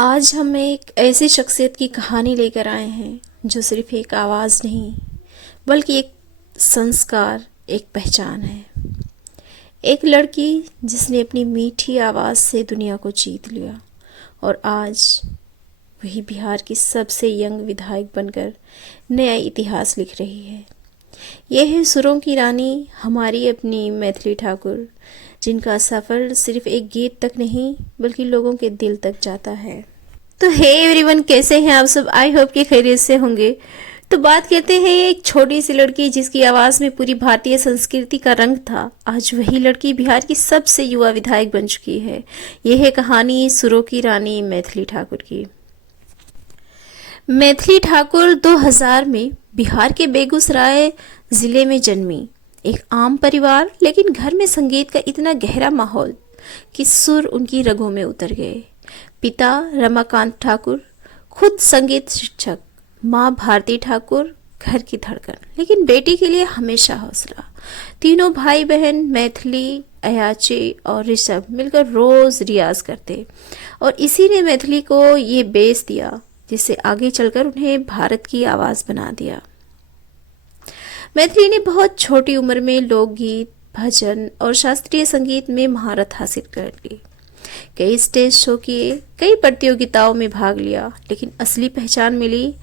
आज हम एक ऐसी शख्सियत की कहानी लेकर आए हैं जो सिर्फ एक आवाज़ नहीं बल्कि एक संस्कार, एक पहचान है। एक लड़की जिसने अपनी मीठी आवाज़ से दुनिया को जीत लिया और आज वही बिहार की सबसे यंग विधायक बनकर नया इतिहास लिख रही है। यह है सुरों की रानी, हमारी अपनी मैथिली ठाकुर, जिनका सफ़र सिर्फ एक गीत तक नहीं बल्कि लोगों के दिल तक जाता है। तो हे एवरीवन, कैसे हैं आप सब? आई होप कि खैरियत से होंगे। तो बात करते हैं एक छोटी सी लड़की जिसकी आवाज़ में पूरी भारतीय संस्कृति का रंग था। आज वही लड़की बिहार की सबसे युवा विधायक बन चुकी है। यह है कहानी सुरों की रानी मैथिली ठाकुर की। मैथिली ठाकुर 2000 में बिहार के बेगूसराय ज़िले में जन्मी। एक आम परिवार, लेकिन घर में संगीत का इतना गहरा माहौल कि सुर उनकी रगों में उतर गए। पिता रमाकांत ठाकुर खुद संगीत शिक्षक, माँ भारती ठाकुर घर की धड़कन, लेकिन बेटी के लिए हमेशा हौसला। तीनों भाई बहन मैथिली, अयाची और ऋषभ मिलकर रोज रियाज करते और इसी ने मैथिली को ये बेस दिया जिससे आगे चलकर उन्हें भारत की आवाज़ बना दिया। मैथिली ने बहुत छोटी उम्र में लोकगीत, भजन और शास्त्रीय संगीत में महारत हासिल कर ली। कई स्टेज शो किए, कई प्रतियोगिताओं में भाग लिया, लेकिन असली पहचान मिली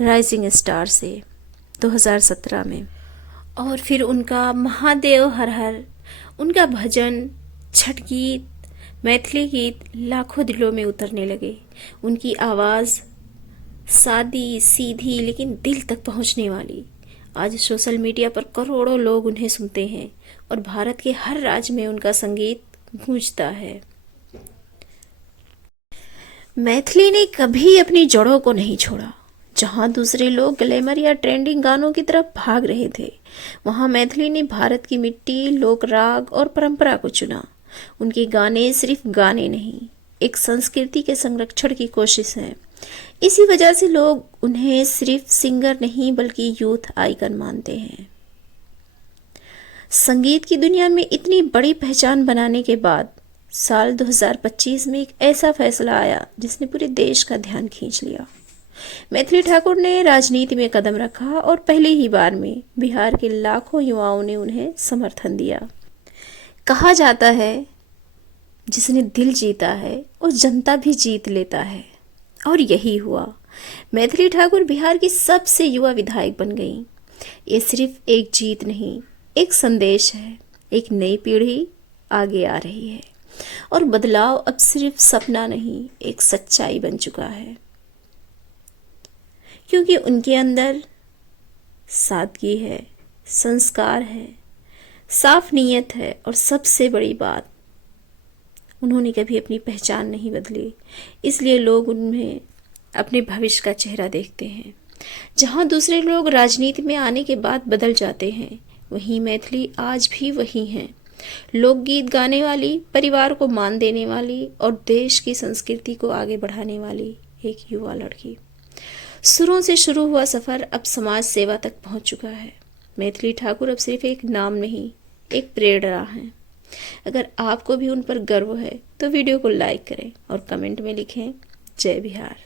राइजिंग स्टार से 2017 में। और फिर उनका महादेव हर हर, उनका भजन, छठ गीत, मैथिली गीत लाखों दिलों में उतरने लगे। उनकी आवाज़ सादी सीधी लेकिन दिल तक पहुंचने वाली। आज सोशल मीडिया पर करोड़ों लोग उन्हें सुनते हैं और भारत के हर राज्य में उनका संगीत गूंजता है। मैथिली ने कभी अपनी जड़ों को नहीं छोड़ा। जहां दूसरे लोग ग्लैमर या ट्रेंडिंग गानों की तरफ भाग रहे थे, वहां मैथिली ने भारत की मिट्टी, लोक राग और परंपरा को चुना। उनके गाने सिर्फ गाने नहीं, एक संस्कृति के संरक्षण की कोशिश है। इसी वजह से लोग उन्हें सिर्फ सिंगर नहीं बल्कि यूथ आइकन मानते हैं। संगीत की दुनिया में इतनी बड़ी पहचान बनाने के बाद साल 2025 में एक ऐसा फैसला आया जिसने पूरे देश का ध्यान खींच लिया। मैथिली ठाकुर ने राजनीति में कदम रखा और पहली ही बार में बिहार के लाखों युवाओं ने उन्हें समर्थन दिया। कहा जाता है जिसने दिल जीता है वो जनता भी जीत लेता है, और यही हुआ। मैथिली ठाकुर बिहार की सबसे युवा विधायक बन गई। ये सिर्फ एक जीत नहीं, एक संदेश है। एक नई पीढ़ी आगे आ रही है और बदलाव अब सिर्फ सपना नहीं, एक सच्चाई बन चुका है। क्योंकि उनके अंदर सादगी है, संस्कार है, साफ नीयत है और सबसे बड़ी बात, उन्होंने कभी अपनी पहचान नहीं बदली। इसलिए लोग उनमें अपने भविष्य का चेहरा देखते हैं। जहां दूसरे लोग राजनीति में आने के बाद बदल जाते हैं, वहीं मैथिली आज भी वही हैं। लोकगीत गाने वाली, परिवार को मान देने वाली और देश की संस्कृति को आगे बढ़ाने वाली एक युवा लड़की। सुरों से शुरू हुआ सफ़र अब समाज सेवा तक पहुंच चुका है। मैथिली ठाकुर अब सिर्फ एक नाम नहीं, एक प्रेरणा है। अगर आपको भी उन पर गर्व है तो वीडियो को लाइक करें और कमेंट में लिखें जय बिहार।